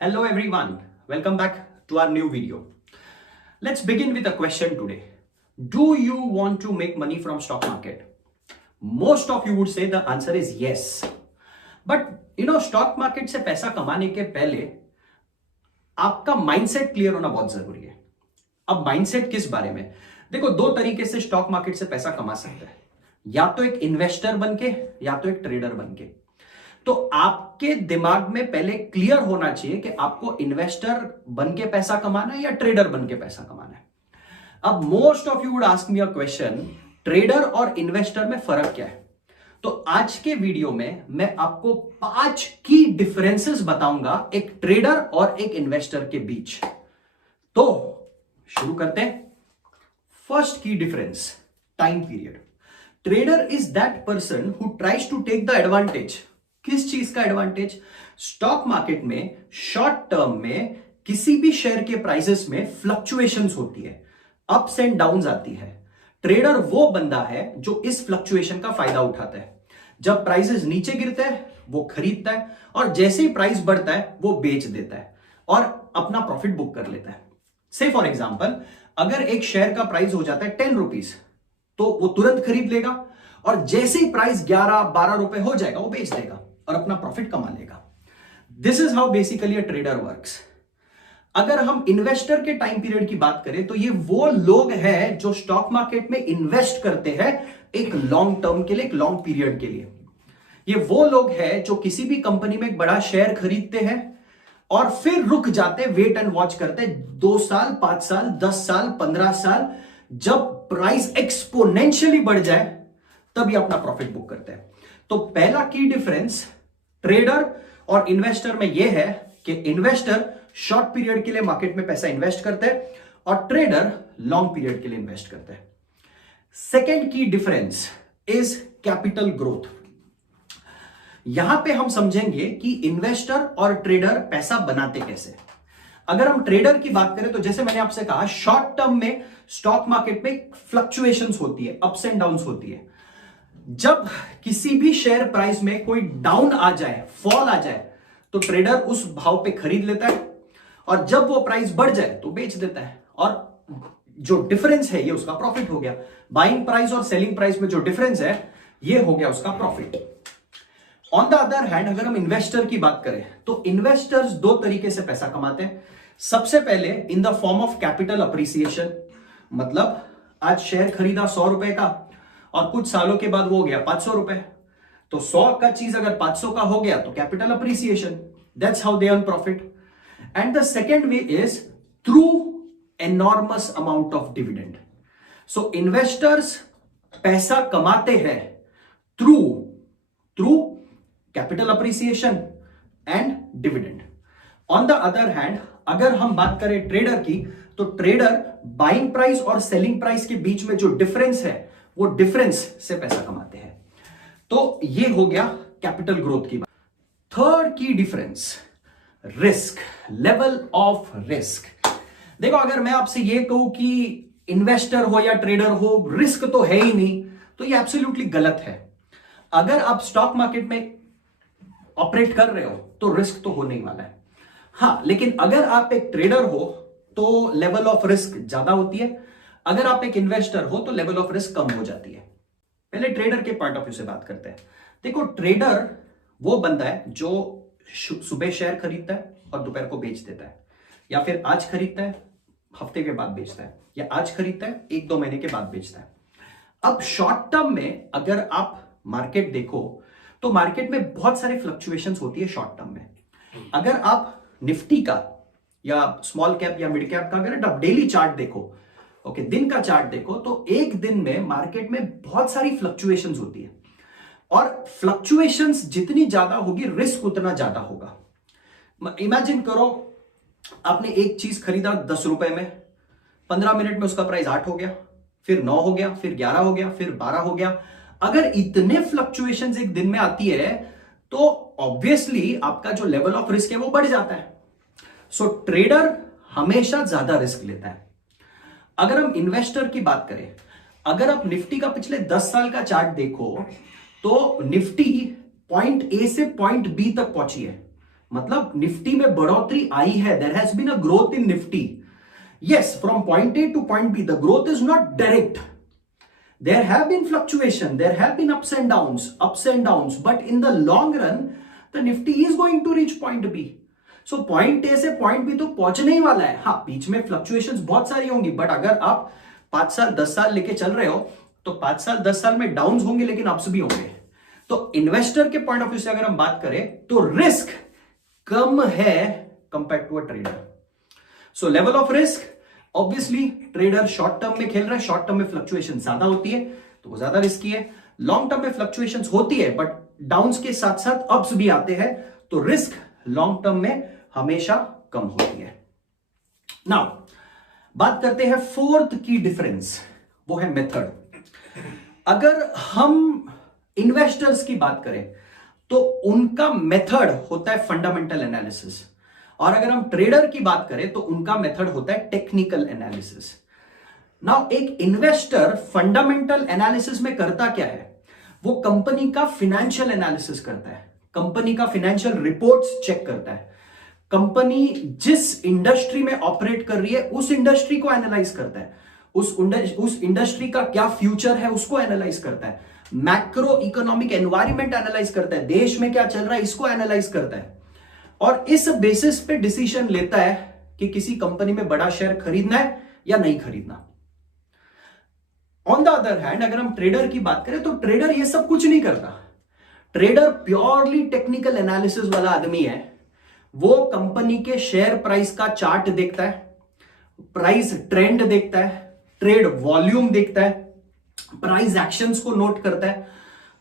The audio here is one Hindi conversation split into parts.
Hello everyone, welcome back to our new video. Let's begin with a question today. Do you want to make money from stock market? Most of you would say the answer is yes. But stock market से पैसा कमाने के पहले आपका माइंडसेट क्लियर होना बहुत जरूरी है. अब माइंडसेट किस बारे में? देखो, दो तरीके से स्टॉक मार्केट से पैसा कमा सकते हैं. या तो एक इन्वेस्टर बनके या तो एक ट्रेडर बनके. तो आपके दिमाग में पहले क्लियर होना चाहिए कि आपको इन्वेस्टर बनके पैसा कमाना है या ट्रेडर बनके पैसा कमाना है. अब most of you would ask me a question, trader और इन्वेस्टर में फर्क क्या है? तो आज के वीडियो में मैं आपको 5 की डिफरेंसेस बताऊंगा एक ट्रेडर और एक इन्वेस्टर के बीच. तो शुरू करते हैं. फर्स्ट की difference, time period. Trader is that person who tries to take the advantage. किस चीज का एडवांटेज? स्टॉक मार्केट में शॉर्ट टर्म में किसी भी शेयर के प्राइसेस में फ्लक्चुएशंस होती है, अप्स एंड डाउन्स आती है. ट्रेडर वो बंदा है जो इस फ्लक्चुएशन का फायदा उठाता है. जब प्राइसेस नीचे गिरते हैं वो खरीदता है और जैसे ही प्राइस बढ़ता है वो बेच देता है और अपना प्रॉफिट बुक कर लेता है. से फॉर एग्जांपल, अगर एक शेयर का प्राइस हो जाता है 10 रुपीज तो वो तुरंत खरीद लेगा और जैसे ही प्राइस 11-12 रुपए हो जाएगा वो बेच देगा और अपना प्रॉफिट कमा लेगा. This is how basically a trader works. अगर हम इन्वेस्टर के टाइम पीरियड की बात करें तो ये वो लोग हैं जो स्टॉक मार्केट में इन्वेस्ट करते हैं एक लॉन्ग टर्म के लिए, एक लॉन्ग पीरियड के लिए. ये वो लोग हैं जो किसी भी कंपनी में एक बड़ा शेयर खरीदते हैं और फिर रुक जाते, वेट एंड वॉच करते 2 साल, 5 साल, 10 साल, 15 साल. जब प्राइस एक्सपोनेंशियली बढ़ जाए तभी अपना प्रॉफिट बुक करते हैं. तो पहला की डिफरेंस ट्रेडर और इन्वेस्टर में यह है कि इन्वेस्टर शॉर्ट पीरियड के लिए मार्केट में पैसा इन्वेस्ट करते हैं और ट्रेडर लॉन्ग पीरियड के लिए इन्वेस्ट करते हैं. सेकेंड की डिफरेंस इज कैपिटल ग्रोथ. यहां पे हम समझेंगे कि इन्वेस्टर और ट्रेडर पैसा बनाते कैसे. अगर हम ट्रेडर की बात करें तो जैसे मैंने आपसे कहा, शॉर्ट टर्म में स्टॉक मार्केट में फ्लक्चुएशंस होती है, अप्स एंड डाउन्स होती है. जब किसी भी शेयर प्राइस में कोई डाउन आ जाए, फॉल आ जाए, तो ट्रेडर उस भाव पे खरीद लेता है और जब वो प्राइस बढ़ जाए तो बेच देता है और जो डिफरेंस है ये उसका प्रॉफिट हो गया. बाइंग प्राइस और सेलिंग प्राइस में जो डिफरेंस है ये हो गया उसका profit. On the other hand, अगर हम इन्वेस्टर की बात करें तो इन्वेस्टर्स दो तरीके से पैसा कमाते हैं. सबसे पहले in the form of capital appreciation. मतलब आज शेयर खरीदा 100 रुपए का और कुछ सालों के बाद वो हो गया 500 रुपए. तो 100 का चीज अगर 500 का हो गया तो capital appreciation. That's how they earn profit. And the second way is through enormous amount of dividend. So investors पैसा कमाते हैं through capital appreciation and dividend. On the other hand, अगर हम बात करें ट्रेडर की, तो ट्रेडर बाइंग प्राइस और सेलिंग प्राइस के बीच में जो डिफरेंस है वो डिफरेंस से पैसा कमाते हैं. तो ये हो गया कैपिटल ग्रोथ की बात. थर्ड की difference, risk, level of risk. देखो, अगर मैं आपसे ये कहूं कि इन्वेस्टर हो या ट्रेडर हो, रिस्क तो है ही नहीं, तो ये एब्सोल्युटली गलत है. अगर आप स्टॉक मार्केट में ऑपरेट कर रहे हो तो रिस्क तो होने ही वाला है. हाँ, लेकिन अगर आप एक ट्रेडर हो तो लेवल ऑफ रिस्क ज्यादा होती है. अगर आप एक इन्वेस्टर हो तो लेवल ऑफ रिस्क कम हो जाती है. पहले ट्रेडर के पॉइंट ऑफ व्यू से बात करते हैं. देखो, ट्रेडर वो बंदा है जो सुबह शेयर खरीदता है और दोपहर को बेच देता है, या फिर आज खरीदता है हफ्ते के बाद बेचता है, या आज खरीदता है 1-2 महीने के बाद बेचता है. अब शॉर्ट टर्म में अगर आप मार्केट देखो तो मार्केट में बहुत सारे फ्लक्चुएशंस होती है शॉर्ट टर्म में. अगर आप निफ्टी का या स्मॉल कैप या मिड कैप का अगर आप डेली चार्ट देखो, ओके, दिन का चार्ट देखो, तो एक दिन में मार्केट में बहुत सारी फ्लक्चुएशंस होती है और फ्लक्चुएशंस जितनी ज्यादा होगी रिस्क उतना ज्यादा होगा. इमेजिन करो, आपने एक चीज खरीदा 10 रुपए में, 15 मिनट में उसका प्राइस 8 हो गया, फिर 9 हो गया, फिर 11 हो गया, फिर 12 हो गया. अगर इतने फ्लक्चुएशंस एक दिन में आती है तो ऑब्वियसली आपका जो लेवल ऑफ रिस्क है वो बढ़ जाता है. सो ट्रेडर हमेशा ज्यादा रिस्क लेता है. अगर हम इन्वेस्टर की बात करें, अगर आप निफ्टी का पिछले 10 साल का चार्ट देखो तो निफ्टी पॉइंट ए से पॉइंट बी तक पहुंची है. मतलब निफ्टी में बढ़ोतरी आई है, there has been a growth in Nifty. Yes, from point A to point B the growth is not direct. There have been fluctuation, there have been ups and downs, but in the long run, the Nifty is going to reach point B. So point A से point B तो पहुंचने ही वाला है. हाँ, बीच में fluctuations बहुत सारी होंगी, but अगर आप 5 साल 10 साल लेके चल रहे हो तो 5 साल 10 साल में डाउन्स होंगे लेकिन अप्स भी होंगे. तो इन्वेस्टर के पॉइंट ऑफ व्यू से अगर हम बात करें तो रिस्क कम है compare to a trader. So level of risk, obviously trader short term में खेल रहा है, शॉर्ट टर्म में फ्लक्चुएशन ज्यादा होती है तो वो ज्यादा रिस्की है. लॉन्ग टर्म में फ्लक्चुएशन होती है बट डाउन्स के साथ साथ अप्स भी आते हैं तो रिस्क लॉन्ग टर्म में हमेशा कम होती है. नाउ बात करते हैं फोर्थ की डिफरेंस, वो है मेथड. अगर हम इन्वेस्टर्स की बात करें तो उनका मेथड होता है फंडामेंटल एनालिसिस, और अगर हम ट्रेडर की बात करें तो उनका मेथड होता है टेक्निकल एनालिसिस. नाउ एक इन्वेस्टर फंडामेंटल एनालिसिस में करता क्या है, वो कंपनी का फिनेंशियल एनालिसिस करता है, कंपनी का फिनेंशियल रिपोर्ट्स चेक करता है, कंपनी जिस इंडस्ट्री में ऑपरेट कर रही है उस इंडस्ट्री को एनालाइज करता है, उस इंडस्ट्री का क्या फ्यूचर है उसको एनालाइज करता है, मैक्रो इकोनॉमिक एनवायरमेंट एनालाइज करता है, देश में क्या चल रहा है इसको एनालाइज करता है, और इस बेसिस पे डिसीजन लेता है कि किसी कंपनी में बड़ा शेयर खरीदना है या नहीं खरीदना. ऑन द अदर हैंड अगर हम ट्रेडर की बात करें तो ट्रेडर ये सब कुछ नहीं करता. ट्रेडर प्योरली टेक्निकल एनालिसिस वाला आदमी है. वो कंपनी के शेयर प्राइस का चार्ट देखता है, प्राइस ट्रेंड देखता है, ट्रेड वॉल्यूम देखता है, प्राइस एक्शंस को नोट करता है,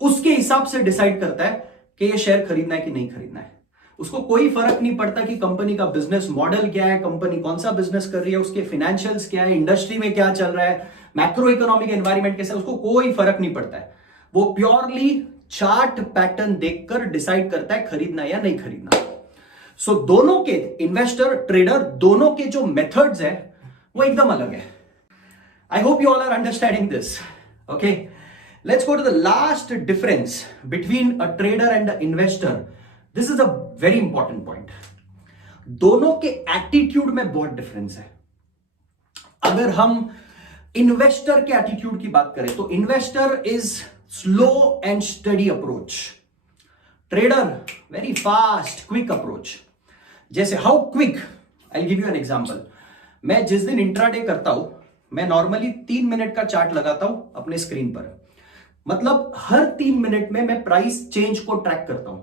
उसके हिसाब से डिसाइड करता है कि ये शेयर खरीदना है कि नहीं खरीदना है. उसको कोई फर्क नहीं पड़ता कि कंपनी का बिजनेस मॉडल क्या है, कंपनी कौन सा बिजनेस कर रही है, उसके फाइनेंशियल्स क्या है, इंडस्ट्री में क्या चल रहा है, मैक्रो इकोनॉमिक एनवायरमेंट कैसा है, उसको कोई फर्क नहीं पड़ता है. वो प्योरली चार्ट पैटर्न देखकर डिसाइड करता है खरीदना या नहीं खरीदना. सो दोनों के, इन्वेस्टर ट्रेडर दोनों के जो मेथड्स है वो एकदम अलग है. I hope you all are understanding this. Okay, let's go to the last difference between a trader and a investor. This is a very important point. दोनों के एटीट्यूड में बहुत डिफरेंस है. अगर हम इन्वेस्टर के एटीट्यूड की बात करें तो investor is slow and steady approach, trader very fast quick approach. जैसे how quick, I give you an example. मैं जिस दिन इंट्राडे करता हूं मैं नॉर्मली 3 मिनट का चार्ट लगाता हूं अपने स्क्रीन पर. मतलब हर 3 मिनट में मैं प्राइस चेंज को ट्रैक करता हूं.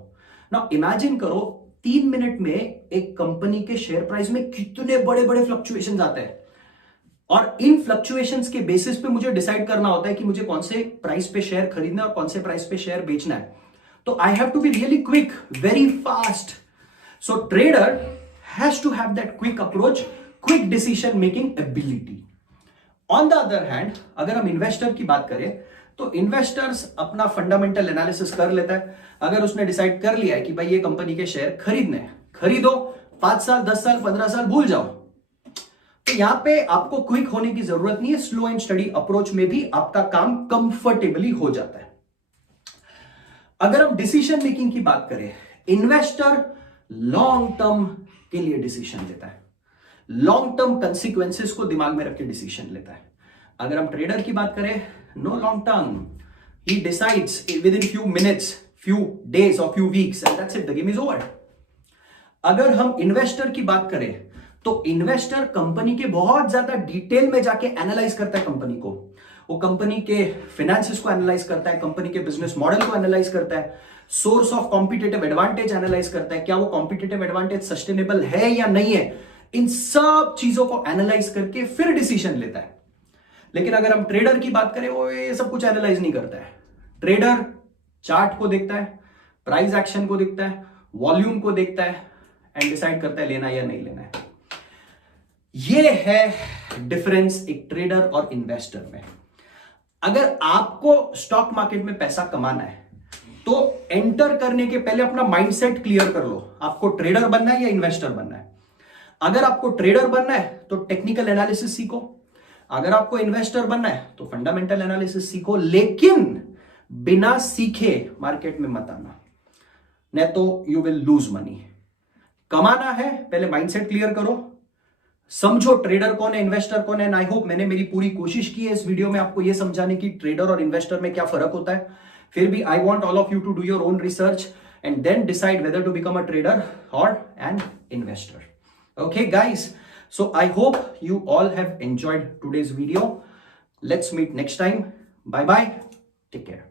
नाउ इमेजिन करो 3 मिनट में एक कंपनी के शेयर प्राइस में कितने बड़े बड़े फ्लक्चुएशंस आते हैं, और इन फ्लक्चुएशंस के बेसिस पे मुझे डिसाइड करना होता है कि मुझे कौन से प्राइस पे शेयर खरीदना है और कौन से प्राइस पे शेयर बेचना है. तो I have to be really quick, very fast. So trader has to have that quick approach, quick decision making ability. On the other hand अगर हम इन्वेस्टर की बात करें तो इन्वेस्टर्स अपना फंडामेंटल एनालिसिस कर लेता है. अगर उसने डिसाइड कर लिया है कि भाई ये कंपनी के शेयर खरीदने हैं, खरीदो, 5 साल 10 साल 15 साल भूल जाओ. तो यहां पे आपको क्विक होने की जरूरत नहीं है. स्लो एंड स्टडी अप्रोच में भी आपका काम कंफर्टेबली हो जाता है. अगर हम डिसीजन मेकिंग की बात करें, इन्वेस्टर लॉन्ग टर्म के लिए डिसीजन लेता है, लॉन्ग टर्म कंसिक्वेंसेस को दिमाग में रख के डिसीजन लेता है. अगर हम ट्रेडर की बात करें, no long term, he decides within few minutes, few days or few weeks and that's it, the game is over. अगर हम इन्वेस्टर की बात करें तो इन्वेस्टर कंपनी के बहुत ज्यादा डिटेल में जाके एनालाइज करता है कंपनी को. वो कंपनी के फाइनेंसेस को एनालाइज करता है, कंपनी के बिजनेस मॉडल को एनालाइज करता है, source of competitive advantage analyse करता है, क्या वो कॉम्पिटिटिव एडवांटेज सस्टेनेबल है या नहीं है. इन सब चीजों को एनालाइज करके फिर डिसीजन लेता है. लेकिन अगर हम ट्रेडर की बात करें वो ये सब कुछ एनालाइज नहीं करता है. ट्रेडर चार्ट को देखता है, प्राइस एक्शन को देखता है, वॉल्यूम को देखता है एंड डिसाइड करता है लेना या नहीं लेना है. ये है डिफरेंस एक ट्रेडर और इन्वेस्टर में. अगर आपको स्टॉक मार्केट में पैसा कमाना है तो एंटर करने के पहले अपना माइंडसेट क्लियर कर लो, आपको ट्रेडर बनना है या इन्वेस्टर बनना है. अगर आपको ट्रेडर बनना है तो टेक्निकल एनालिसिस सीखो, अगर आपको इन्वेस्टर बनना है तो फंडामेंटल एनालिसिस सीखो, लेकिन बिना सीखे मार्केट में मत आना, नहीं तो यू विल लूज मनी. कमाना है, पहले माइंडसेट क्लियर करो, समझो ट्रेडर कौन है, इन्वेस्टर कौन है। एंड आई होप मैंने मेरी पूरी कोशिश की है इस वीडियो में आपको यह समझाने की ट्रेडर और इन्वेस्टर में क्या फर्क होता है। फिर भी I want all of you to do your own research and then decide whether to become a trader और an investor. Okay guys, so I hope you all have enjoyed today's video. Let's meet next time. Bye bye. Take care.